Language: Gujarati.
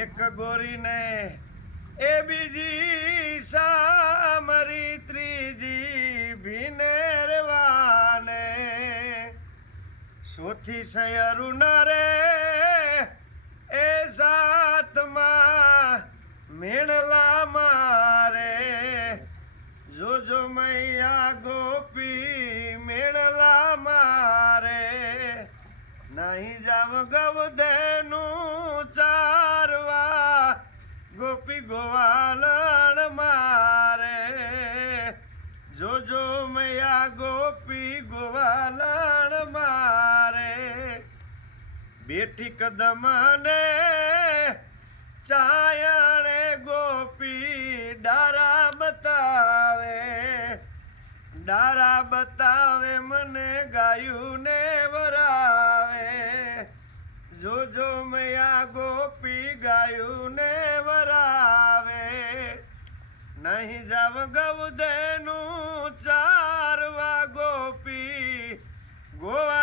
એક ગોરીને એ બીજી સામરી ત્રીજી ભીનેરવાને સોથી સયરુના રે એ સાતમાં મેણલા મારે જોજો મૈયા ગોપી મેણલા મારે નહીં જાવ ગવધેનું ચારવા ગોપી ગોવાલણ મારે જોજો મૈયા ગોપી ગોવાલણ મારે બેઠી કદમને ચાયણે ગોપી ડારા બતાવે મને ગાયું ને વરાવે જોજો મૈયા ગોપી ગાયું ને વરાવે નહીં જાવ ગવધેનું ચારવા ગોપી ગોવા